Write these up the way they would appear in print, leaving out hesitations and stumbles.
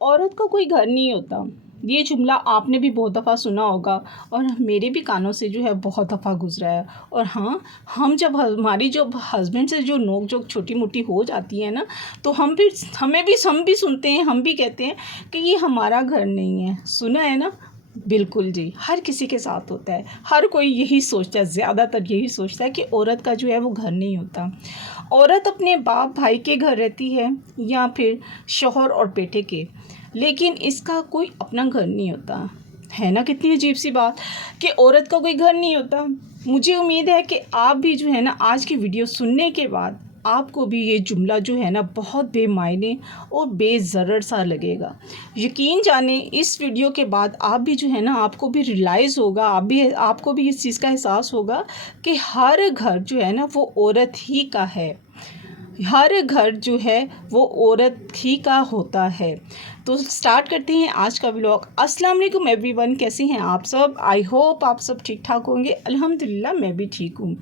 औरत का कोई घर नहीं होता। ये जुमला आपने भी बहुत दफ़ा सुना होगा और मेरे भी कानों से जो है बहुत दफ़ा गुज़रा है। और हाँ, हम जब हमारी जो हस्बैंड से जो नोक-झोंक छोटी-मोटी हो जाती है ना, तो हम भी सुनते हैं, हम भी कहते हैं कि ये हमारा घर नहीं है। सुना है ना? बिल्कुल जी, हर किसी के साथ होता है। हर कोई यही सोचता है, ज़्यादातर यही सोचता है कि औरत का जो है वो घर नहीं होता। औरत अपने बाप भाई के घर रहती है या फिर शौहर और बेटे के, लेकिन इसका कोई अपना घर नहीं होता। है ना कितनी अजीब सी बात कि औरत का कोई घर नहीं होता। मुझे उम्मीद है कि आप भी जो है ना आज की वीडियो सुनने के बाद आपको भी ये जुमला जो है ना बहुत बेमायने और बेज़रर सा लगेगा। यकीन जाने इस वीडियो के बाद आप भी जो है ना आपको भी रियलाइज़ होगा, आपको भी इस चीज़ का एहसास होगा कि हर घर जो है ना वो औरत ही का है। हर घर जो है वो औरत ही का होता है। तो स्टार्ट करते हैं आज का व्लॉग। अस्सलाम वालेकुम एवरीवन, कैसे हैं आप सब? आई होप आप सब ठीक ठाक होंगे। अल्हम्दुलिल्लाह मैं भी ठीक हूँ।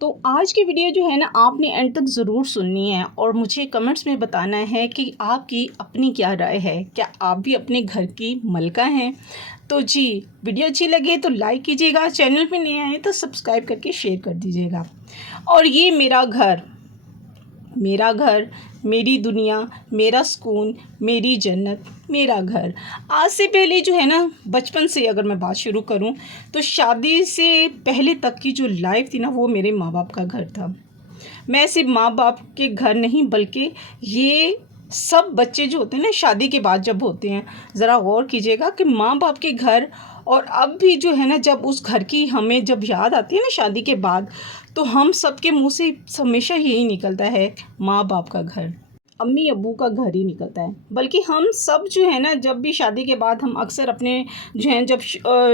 तो आज की वीडियो जो है ना आपने एंड तक ज़रूर सुननी है और मुझे कमेंट्स में बताना है कि आपकी अपनी क्या राय है। क्या आप भी अपने घर की मलका हैं? तो जी, वीडियो अच्छी लगे तो लाइक कीजिएगा, चैनल पे नए आए तो सब्सक्राइब करके शेयर कर दीजिएगा। और ये मेरा घर, मेरी दुनिया, मेरा सुकून, मेरी जन्नत, मेरा घर। आज से पहले जो है ना बचपन से अगर मैं बात शुरू करूं तो शादी से पहले तक की जो लाइफ थी ना वो मेरे माँ बाप का घर था। मैं सिर्फ माँ बाप के घर नहीं बल्कि ये सब बच्चे जो होते हैं ना शादी के बाद जब होते हैं, ज़रा गौर कीजिएगा कि माँ बाप के घर और अब भी जो है ना जब उस घर की हमें जब याद आती है ना शादी के बाद, तो हम सब के मुंह से हमेशा यही निकलता है माँ बाप का घर, अम्मी अब्बू का घर ही निकलता है। बल्कि हम सब जो है ना जब भी शादी के बाद हम अक्सर अपने जो हैं जब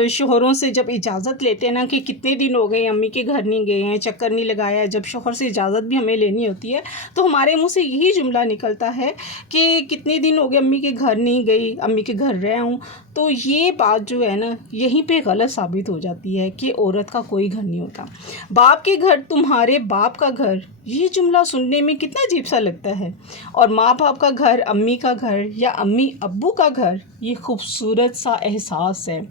शौहरों से जब इजाज़त लेते हैं ना कि कितने दिन हो गए अम्मी के घर नहीं गए हैं, चक्कर नहीं लगाया, जब शौहर से इजाज़त भी हमें लेनी होती है तो हमारे मुंह से यही जुमला निकलता है कि कितने दिन हो गए अम्मी के घर नहीं गई, अम्मी के घर रह हूँ। तो ये बात जो है ना यहीं पे गलत साबित हो जाती है कि औरत का कोई घर नहीं होता। बाप के घर तुम्हारे बाप का घर, ये जुमला सुनने में कितना अजीब सा लगता है। और माँ बाप का घर, अम्मी का घर या अम्मी अब्बू का घर, ये खूबसूरत सा एहसास है।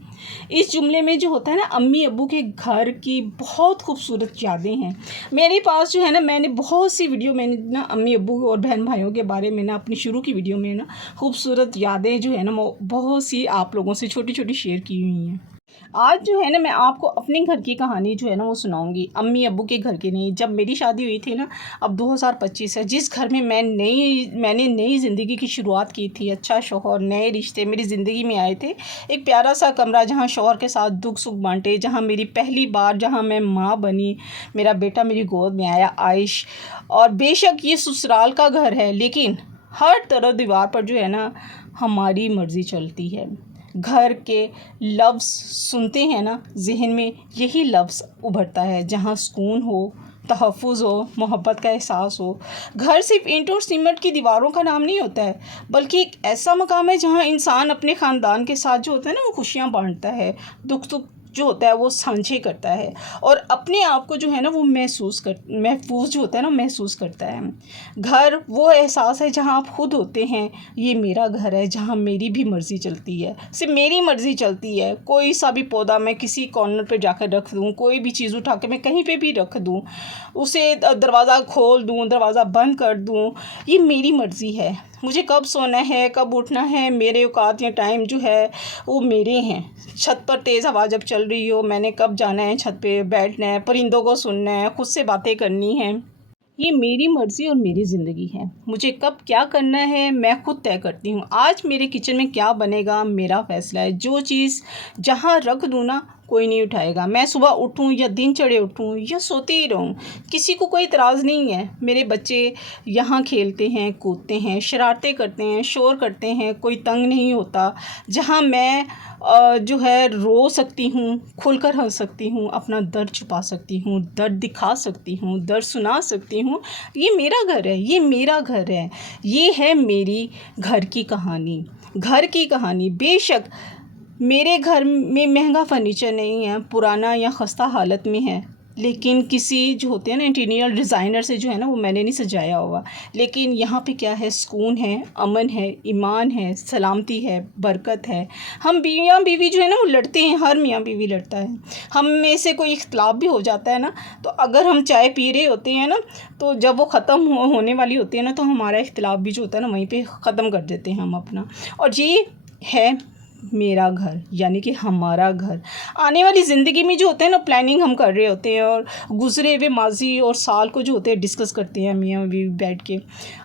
इस जुमले में जो होता है ना अम्मी अब्बू के घर की बहुत खूबसूरत यादें हैं। मेरे पास जो है ना मैंने बहुत सी वीडियो मैंने ना अम्मी अब्बू और बहन भाइयों के बारे में ना अपनी शुरू की वीडियो में ना खूबसूरत यादें जो है ना बहुत सी आप लोगों से छोटी छोटी शेयर की हुई हैं। आज जो है ना मैं आपको अपने घर की कहानी जो है ना वो सुनाऊंगी, अम्मी अब्बू के घर की नहीं। जब मेरी शादी हुई थी ना, अब 2025 है, जिस घर में मैंने नई ज़िंदगी की शुरुआत की थी, अच्छा शौहर, नए रिश्ते मेरी ज़िंदगी में आए थे, एक प्यारा सा कमरा जहाँ शौहर के साथ दुख सुख बांटे, जहाँ मेरी पहली बार जहाँ मैं माँ बनी, मेरा बेटा मेरी गोद में आया आयश। और बेशक ये ससुराल का घर है लेकिन हर तरह दीवार पर जो है ना हमारी मर्ज़ी चलती है। घर के लफ्ज़ सुनते हैं ना जहन में यही लफ्ज़ उभरता है, जहाँ सुकून हो, तहफ़्फ़ुज़ हो, मोहब्बत का एहसास हो। घर सिर्फ ईंट और सीमेंट की दीवारों का नाम नहीं होता है बल्कि एक ऐसा मकाम है जहाँ इंसान अपने ख़ानदान के साथ जो होता है ना वो खुशियाँ बांटता है, दुख सुख जो होता है वो साझे करता है और अपने आप को जो है ना वो महफूज जो होता है ना महसूस करता है। घर वो एहसास है जहाँ आप खुद होते हैं, ये मेरा घर है जहाँ मेरी भी मर्ज़ी चलती है, सिर्फ मेरी मर्ज़ी चलती है। कोई सा भी पौधा मैं किसी कॉर्नर पे जाकर रख दूँ, कोई भी चीज़ उठा के मैं कहीं पे भी रख दूँ, उसे दरवाज़ा खोल दूँ, दरवाज़ा बंद कर दूँ, ये मेरी मर्ज़ी है। मुझे कब सोना है, कब उठना है, मेरे औकात या टाइम जो है वो मेरे हैं। छत पर तेज़ हवा जब चल रही हो, मैंने कब जाना है छत पे बैठना है, परिंदों को सुनना है, खुद से बातें करनी है, ये मेरी मर्ज़ी और मेरी ज़िंदगी है। मुझे कब क्या करना है मैं खुद तय करती हूँ। आज मेरे किचन में क्या बनेगा मेरा फ़ैसला है। जो चीज़ जहाँ रख दूँ ना कोई नहीं उठाएगा। मैं सुबह उठूँ या दिन चढ़े उठूँ या सोती ही रहूँ, किसी को कोई इतराज़ नहीं है। मेरे बच्चे यहाँ खेलते हैं, कूदते हैं, शरारतें करते हैं, शोर करते हैं, कोई तंग नहीं होता। जहाँ मैं जो है रो सकती हूँ, खुलकर हंस सकती हूँ, अपना दर्द छुपा सकती हूँ, दर्द दिखा सकती हूँ, दर्द सुना सकती हूँ, ये मेरा घर है, ये मेरा घर है। ये है मेरी घर की कहानी। घर की कहानी बेशक मेरे घर में महंगा फर्नीचर नहीं है, पुराना या खस्ता हालत में है, लेकिन किसी जो होते हैं ना इंटीरियर डिज़ाइनर से जो है ना वो मैंने नहीं सजाया हुआ। लेकिन यहाँ पे क्या है, सुकून है, अमन है, ईमान है, सलामती है, बरकत है। हम मियाँ बीवी जो है ना वो लड़ते हैं, हर मियाँ बीवी लड़ता है। हम में से कोई इख्तलाफ भी हो जाता है ना, तो अगर हम चाय पी रहे होते हैं ना, तो जब वो ख़त्म होने वाली होती है ना, तो हमारा इख्तलाफ भी जो होता है ना वहीं पे ख़त्म कर देते हैं हम अपना। और ये है मेरा घर, यानी कि हमारा घर। आने वाली ज़िंदगी में जो होते हैं ना प्लानिंग हम कर रहे होते हैं, और गुज़रे हुए माजी और साल को जो होते हैं डिस्कस करते हैं मियाँ बीवी बैठ के,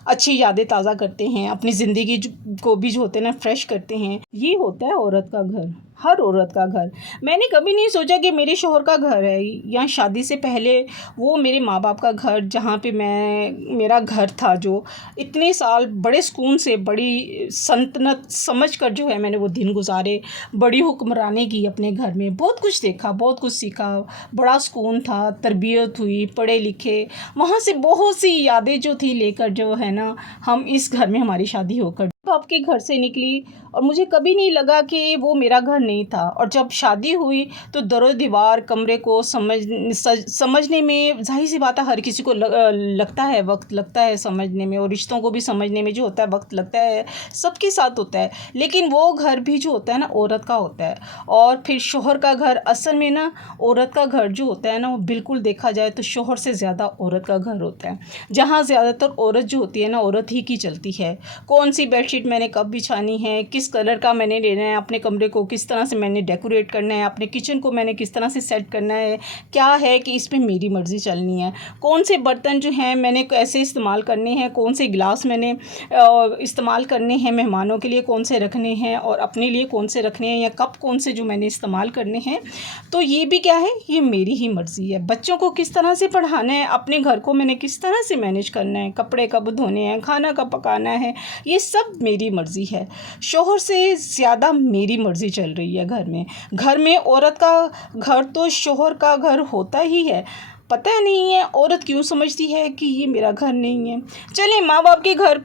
अच्छी यादें ताज़ा करते हैं, अपनी ज़िंदगी को भी जो होते हैं ना फ्रेश करते हैं। ये होता है औरत का घर, हर औरत का घर। मैंने कभी नहीं सोचा कि मेरे शौहर का घर है या शादी से पहले वो मेरे माँ बाप का घर, जहाँ पे मेरा घर था, जो इतने साल बड़े सुकून से, बड़ी सल्तनत समझ कर जो है मैंने वो दिन गुजारे, बड़ी हुक्मरानी की अपने घर में, बहुत कुछ देखा, बहुत कुछ सीखा, बड़ा सुकून था, तरबियत हुई, पढ़े लिखे, वहाँ से बहुत सी यादें जो थी लेकर जो है ना हम इस घर में हमारी शादी होकर आपके घर से निकली। और मुझे कभी नहीं लगा कि वो मेरा घर नहीं था। और जब शादी हुई तो दरो दीवार कमरे को समझने में, जाहिर सी बात है हर किसी को लगता है, वक्त लगता है समझने में, और रिश्तों को भी समझने में जो होता है वक्त लगता है, सबके साथ होता है। लेकिन वो घर भी जो होता है ना औरत का होता है। और फिर शौहर का घर, असल में ना औरत का घर जो होता है ना वो बिल्कुल देखा जाए तो शौहर से ज़्यादा औरत का घर होता है, जहाँ ज़्यादातर औरत जो होती है ना औरत ही की चलती है। कौन सी बेडशीट मैंने कब बिछानी है, किस कलर का मैंने लेना है, अपने कमरे को किस तरह से मैंने डेकोरेट करना है, अपने किचन को मैंने किस तरह से सेट करना है, क्या है कि इस पे मेरी मर्ज़ी चलनी है, कौन से बर्तन जो हैं मैंने कैसे इस्तेमाल करने हैं, कौन से गिलास मैंने इस्तेमाल करने हैं, मेहमानों के लिए कौन से रखने हैं और अपने लिए कौन से रखने हैं, या कप कौन से जो मैंने इस्तेमाल करने हैं। तो ये भी क्या है, ये मेरी ही मर्ज़ी है। बच्चों को किस तरह से पढ़ाना है, अपने घर को मैंने किस तरह से मैनेज करना है, कपड़े कब धोने हैं, खाना कब पकाना है, ये सब मेरी मर्ज़ी है। शौहर से ज़्यादा मेरी मर्ज़ी चल रही है घर में। घर में औरत का घर तो शौहर का घर होता ही है। पता नहीं है औरत क्यों समझती है कि ये मेरा घर नहीं है। चलिए, माँ बाप के घर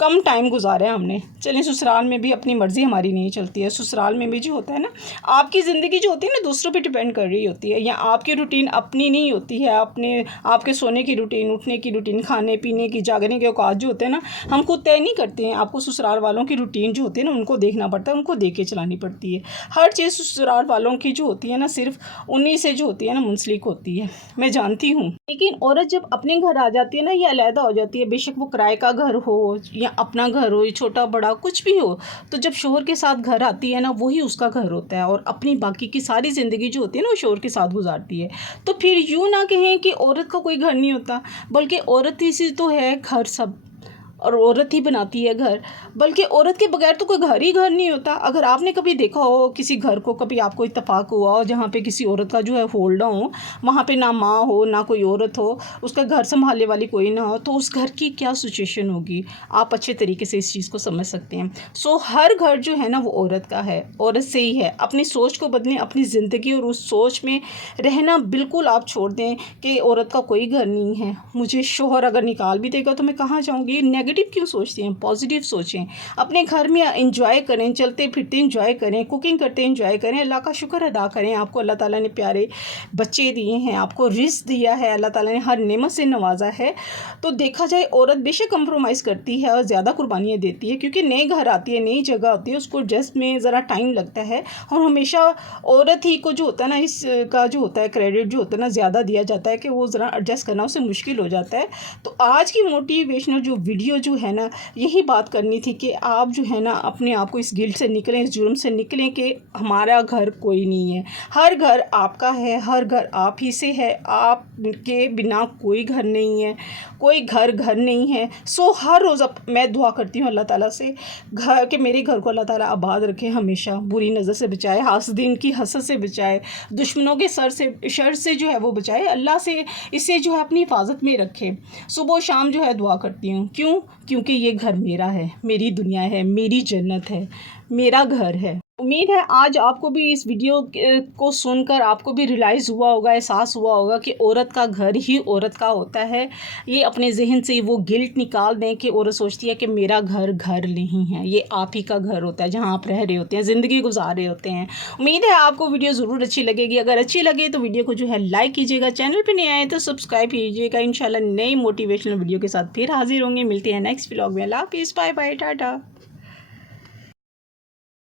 कम टाइम गुजारा है हमने, चलें ससुराल में भी अपनी मर्ज़ी हमारी नहीं चलती है। ससुराल में भी जो होता है ना, आपकी ज़िंदगी जो होती है ना दूसरों पे डिपेंड कर रही होती है, या आपकी रूटीन अपनी नहीं होती है। आपके सोने की रूटीन, उठने की रूटीन, खाने पीने की, जागने के औकात जो होते हैं ना हम खुद तय नहीं करते हैं। आपको ससुराल वालों की रूटीन जो होती है ना उनको देखना पड़ता है, उनको देख के चलानी पड़ती है। हर चीज़ ससुराल वालों की जो होती है ना सिर्फ उन्हीं से जो होती है ना मुंसलिक होती है, मैं जानती हूँ। लेकिन औरत जब अपने घर आ जाती है ना, ये अलहदा हो जाती है, बेशक वो किराए का घर हो या अपना घर हो, छोटा बड़ा कुछ भी हो, तो जब शौहर के साथ घर आती है ना वही उसका घर होता है, और अपनी बाकी की सारी ज़िंदगी जो होती है ना वो शौहर के साथ गुजारती है। तो फिर यूँ ना कहें कि औरत का कोई घर नहीं होता, बल्कि औरत ही से तो है घर सब, और औरत ही बनाती है घर। बल्कि औरत के बगैर तो कोई घर ही घर नहीं होता। अगर आपने कभी देखा हो किसी घर को, कभी आपको इत्तेफाक हुआ हो जहाँ पे किसी औरत का जो है होल्डा हो, वहाँ पे ना माँ हो ना कोई औरत हो, उसका घर संभालने वाली कोई ना हो, तो उस घर की क्या सिचुएशन होगी, आप अच्छे तरीके से इस चीज़ को समझ सकते हैं। सो हर घर जो है ना वो औरत का है, औरत से ही है। अपनी सोच को बदलें, अपनी ज़िंदगी और उस सोच में रहना बिल्कुल आप छोड़ दें कि औरत का कोई घर नहीं है, मुझे शौहर अगर निकाल भी देगा तो मैं कहाँ जाऊँगी। नेगेटिव क्यों सोचते हैं, पॉजिटिव सोचें। अपने घर में एंजॉय करें, चलते फिरते एंजॉय करें, कुकिंग करते एंजॉय करें, अल्लाह का शुक्र अदा करें। आपको अल्लाह ताला ने प्यारे बच्चे दिए हैं, आपको रिस्क दिया है, अल्लाह ताला ने हर नेमत से नवाजा है। तो देखा जाए औरत बेशक कंप्रोमाइज़ करती है और ज़्यादा कुर्बानियाँ देती है, क्योंकि नए घर आती है, नई जगह होती है, उसको एडजस्ट में ज़रा टाइम लगता है। और हमेशा औरत ही को जो होता है ना इसका जो होता है क्रेडिट जो होता है ना ज़्यादा दिया जाता है कि वो ज़रा एडजस्ट करना उसे मुश्किल हो जाता है। तो आज की मोटिवेशनल जो वीडियो जो है ना यही बात करनी थी कि आप जो है ना अपने आप को इस गिल्ट से निकलें, इस जुर्म से निकलें कि हमारा घर कोई नहीं है। हर घर आपका है, हर घर आप ही से है, आपके बिना कोई घर नहीं है, कोई घर नहीं है। सो हर रोज़ मैं दुआ करती हूँ अल्लाह ताला से घर के मेरे घर को अल्लाह ताला आबाद रखे, हमेशा बुरी नज़र से बचाए, हासदीन की हसद से बचाए, दुश्मनों के शर से जो है वो बचाए, अल्लाह से इसे जो है अपनी हिफाजत में रखे। सुबह शाम जो है दुआ करती हूँ। क्योंकि ये घर मेरा है, मेरी दुनिया है, मेरी जन्नत है, मेरा घर है। उम्मीद है आज आपको भी इस वीडियो को सुनकर आपको भी रियलाइज़ हुआ होगा, एहसास हुआ होगा कि औरत का घर ही औरत का होता है। ये अपने ज़हन से वो गिल्ट निकाल दें कि औरत सोचती है कि मेरा घर घर नहीं है, ये आप ही का घर होता है जहाँ आप रह रहे होते हैं, ज़िंदगी गुजार रहे होते हैं। उम्मीद है आपको वीडियो ज़रूर अच्छी लगेगी। अगर अच्छी लगे तो वीडियो को जो है लाइक कीजिएगा, चैनल पर नए आए तो सब्सक्राइब कीजिएगा। इंशाल्लाह नई मोटिवेशनल वीडियो के साथ फिर हाजिर होंगे। मिलते हैं नेक्स्ट व्लॉग में। अल्लाह हाफ़िज़, बाय बाय, टाटा।